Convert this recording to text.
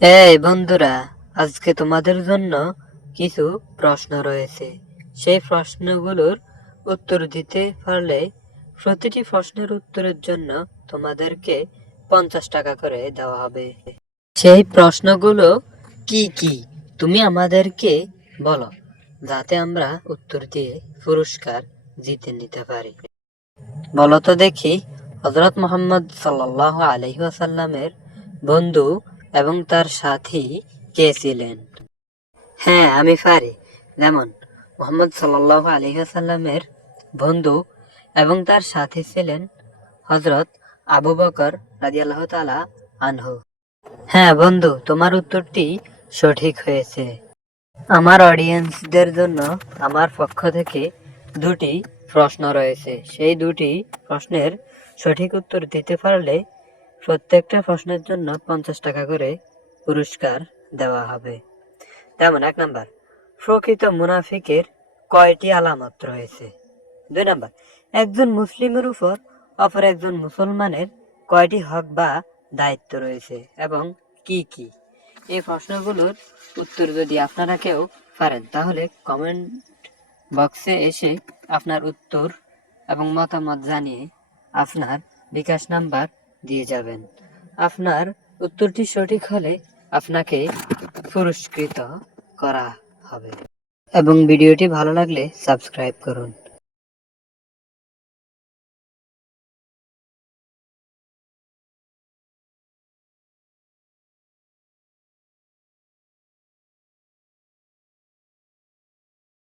এই বন্ধুরা, আজকে তোমাদের জন্য কিছু প্রশ্ন রয়েছে। সেই প্রশ্নগুলোর উত্তর দিতে পারলে প্রতিটি প্রশ্নের উত্তরের জন্য তোমাদেরকে পঞ্চাশ টাকা করে দেওয়া হবে। সেই প্রশ্নগুলো কি কি? তুমি আমাদেরকে বলো, যাতে আমরা উত্তর দিয়ে পুরস্কার জিতে নিতে পারি। বলো তো দেখি হজরত মোহাম্মদ সাল্লাহ আলহিহাসাল্লামের বন্ধু এবং তার সাথী কে ছিলেন? হ্যাঁ আমি পারি যেমন, মোহাম্মদ সাল্লাহ আলহিহাসাল্লামের বন্ধু এবং তার সাথী ছিলেন হজরত আবু বকর রাজিয়াল্লাহ তালা আনহু। হ্যাঁ বন্ধু, তোমার উত্তরটি সঠিক হয়েছে। আমার অডিয়েন্সদের জন্য আমার পক্ষ থেকে দুটি প্রশ্ন রয়েছে। সেই দুটি প্রশ্নের সঠিক উত্তর দিতে পারলে প্রত্যেকটা প্রশ্নের জন্য পঞ্চাশ টাকা করে পুরস্কার দেওয়া হবে। তেমন এক নাম্বার, প্রকৃত মুনাফিকের কয়টি আলামত রয়েছে? দুই নাম্বার, একজন মুসলিমের উপর অপর একজন মুসলমানের কয়টি হক বা দায়িত্ব রয়েছে এবং কি কি? এই প্রশ্নগুলোর উত্তর যদি আপনারা কেউ পারেন, তাহলে কমেন্ট বক্সে এসে আপনার উত্তর এবং মতামত জানিয়ে আপনার বিকাশ নাম্বার দিয়ে যাবেন। আপনার উত্তরটি সঠিক হলে আপনাকে পুরস্কৃত করা হবে। এবং ভিডিওটি ভালো লাগলে সাবস্ক্রাইব করুন।